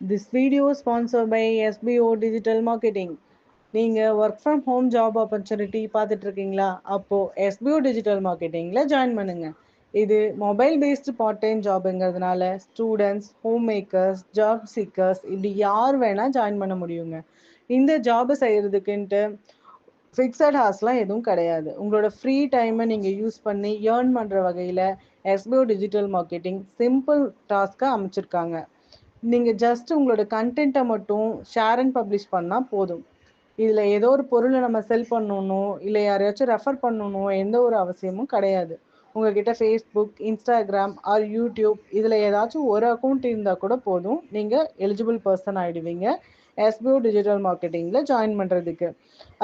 This video is sponsored by SBO Digital Marketing. நீங்கள் work from home job opportunity பார்த்துட்டு இருக்கீங்களா? அப்போது SBO digital மார்க்கெட்டிங்கில் ஜாயின் பண்ணுங்கள். இது மொபைல் பேஸ்டு பார்ட் டைம் ஜாபுங்கிறதுனால students, home makers, job seekers இப்படி யார் வேணால் ஜாயின் பண்ண முடியுங்க. இந்த ஜாபை செய்கிறதுக்குன்ட்டு ஃபிக்ஸட் ஹார்ஸ்லாம் எதுவும் கிடையாது. உங்களோட ஃப்ரீ டைமை நீங்கள் யூஸ் பண்ணி ஏர்ன் பண்ணுற வகையில் SBO டிஜிட்டல் மார்க்கெட்டிங் சிம்பிள் டாஸ்க்காக அமைச்சிருக்காங்க. நீங்கள் ஜஸ்ட் உங்களோட கண்டென்ட்டை மட்டும் ஷேர் அண்ட் பப்ளிஷ் பண்ணால் போதும். இதில் ஏதோ ஒரு பொருளை நம்ம செல் பண்ணணும், இல்லை யாரையாச்சும் ரெஃபர் பண்ணணும், எந்த ஒரு அவசியமும் கிடையாது. உங்ககிட்ட ஃபேஸ்புக், இன்ஸ்டாகிராம் ஆர் யூடியூப் இதில் ஏதாச்சும் ஒரு அக்கௌண்ட் இருந்தால் கூட போதும், நீங்கள் எலிஜிபிள் பர்சன் ஆகிடுவீங்க SBO டிஜிட்டல் மார்க்கெட்டிங்கில் ஜாயின் பண்ணுறதுக்கு.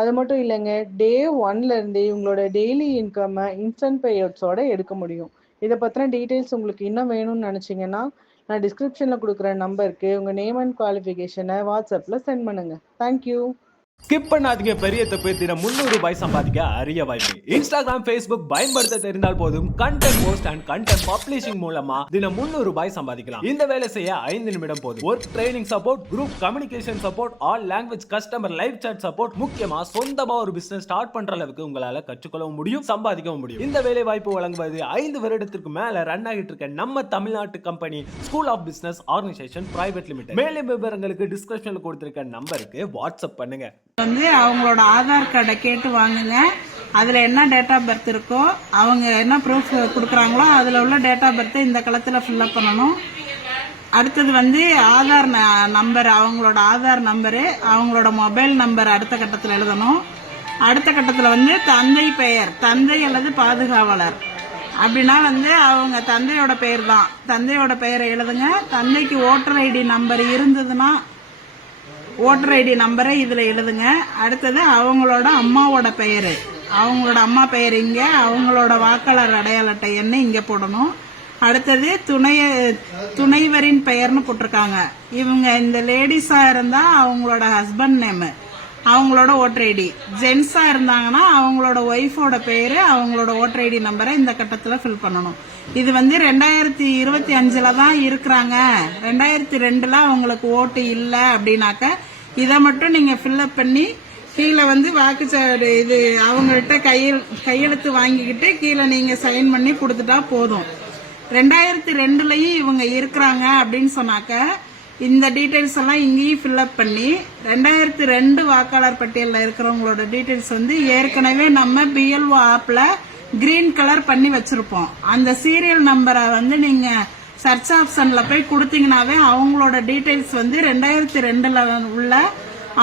அது மட்டும் இல்லைங்க, டே 1லேருந்தே உங்களோட டெய்லி இன்கம்மை இன்ஸ்டன்ட் பேஅவுட்ஸோட எடுக்க முடியும். இதை பற்றின டீட்டெயில்ஸ் உங்களுக்கு இன்னும் வேணும்னு நினச்சிங்கன்னா நான் டிஸ்கிரிப்ஷனில் கொடுக்குற நம்பருக்கு உங்கள் நேம் அண்ட் குவாலிஃபிகேஷனை வாட்ஸ்அப்பில் சென்ட் பண்ணுங்கள். தேங்க்யூ. ஸ்கிப் பண்ணாதீங்க. பெரிய தப்பு. தினம் 300 ரூபாய் சம்பாதிக்க அரிய வாய்ப்பு. இன்ஸ்டாகிராம், ஃபேஸ்புக் பயன்படுத்த தெரிந்தால் போதும், content post and content publishing மூலமா தினம் 300 ரூபாய் சம்பாதிக்கலாம். இந்த வேலை செய்ய 5 நிமிடம் போதும். Work training support, group communication support, all language customer live chat support, முக்கியமா சொந்தமா ஒரு பிசினஸ் ஸ்டார்ட் பண்ற அளவுக்கு உங்களால கற்றுக்கொள்ளவும் முடியும், சம்பாதிக்கவும் முடியும். இந்த வேலை வாய்ப்பு வழங்குவது 5 வருடத்திற்கு மேல ரன் ஆகிட்டு இருக்க நம்ம தமிழ்நாட்டு company school of business organisation private limited. மேலும் விவரங்களுக்கு டிஸ்கிரிப்ஷன்ல கொடுத்திருக்க நம்பருக்கு வாட்ஸ்அப் பண்ணுங்க. அவங்களோட ஆதார் கார்டை கேட்டு வாங்குங்க. அதில் என்ன டேட் ஆஃப் பர்த் இருக்கோ, அவங்க என்ன ப்ரூஃப் கொடுக்குறாங்களோ அதில் உள்ள டேட் ஆஃப் பர்த்தை இந்த களத்தில் ஃபில்அப் பண்ணணும். அடுத்தது ஆதார் நம்பர், அவங்களோட ஆதார் நம்பரு, அவங்களோட மொபைல் நம்பர் அடுத்த கட்டத்தில் எழுதணும். அடுத்த கட்டத்தில் தந்தை பெயர், தந்தை அல்லது பாதுகாவலர் அப்படின்னா அவங்க தந்தையோட பெயர் தான். தந்தையோட பெயரை எழுதுங்க. தந்தைக்கு ஓட்டர் ஐடி நம்பர் இருந்ததுன்னா ஓட்டர் ஐடி நம்பரை இதில் எழுதுங்க. அடுத்தது அவங்களோட அம்மாவோட பெயர், அவங்களோட அம்மா பெயர் இங்கே, அவங்களோட வாக்காளர் அடையாள அட்டை எண்ணை இங்கே போடணும். அடுத்தது துணைவரின் பெயர்னு போட்டிருக்காங்க. இவங்க இந்த லேடிஸாக இருந்தால் அவங்களோட ஹஸ்பண்ட் நேமு, அவங்களோட ஓட்டர் ஐடி. ஜென்ஸாக இருந்தாங்கன்னா அவங்களோட ஒய்ஃபோட பெயர், அவங்களோட ஓட்டர் ஐடி நம்பரை இந்த கட்டத்தில் ஃபில் பண்ணணும். இது 2025 தான் இருக்கிறாங்க. 2002 அவங்களுக்கு ஓட்டு இல்லை அப்படின்னாக்க இதை மட்டும் நீங்கள் ஃபில்அப் பண்ணி கீழே வாக்குச்சாவடி இது அவங்கள்ட்ட கையெழுத்து வாங்கிக்கிட்டு கீழே நீங்கள் சைன் பண்ணி கொடுத்துட்டா போதும். 2002 இவங்க இருக்கிறாங்க அப்படின்னு சொன்னாக்க இந்த டீட்டெயில்ஸ் எல்லாம் இங்கேயும் ஃபில்அப் பண்ணி 2002 வாக்காளர் பட்டியலில் இருக்கிறவங்களோட டீட்டெயில்ஸ் ஏற்கனவே நம்ம BLO ஆப்ல கிரீன் கலர் பண்ணி வச்சிருப்போம். அந்த சீரியல் நம்பரை நீங்க சர்ச் ஆப்ஷன்ல போய் கொடுத்தீங்கன்னாவே அவங்களோட டீட்டெயில்ஸ் 2002 உள்ள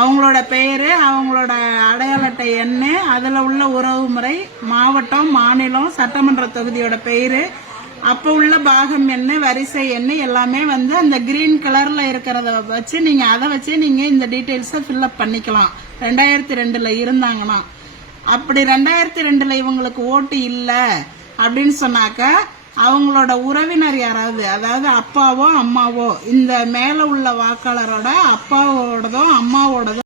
அவங்களோட பெயரு, அவங்களோட அடையாள அட்டை எண், அதுல உள்ள உறவு முறை, மாவட்டம், மாநிலம், சட்டமன்ற தொகுதியோட பெயரு, அப்ப உள்ள பாகம் எண்ணு, வரிசை எண்ணு எல்லாமே அந்த கிரீன் கலர்ல இருக்கிறத வச்சு நீங்க அதை வச்சு நீங்க இந்த டீட்டெயில்ஸை ஃபில்அப் பண்ணிக்கலாம். 2002 இருந்தாங்கன்னா. அப்படி 2002 இவங்களுக்கு ஓட்டு இல்லை அப்படின்னு சொன்னாக்க அவங்களோட உறவினர் யாராவது, அதாவது அப்பாவோ அம்மாவோ, இந்த மேல உள்ள வாக்காளரோட அப்பாவோடதோ அம்மாவோடதோ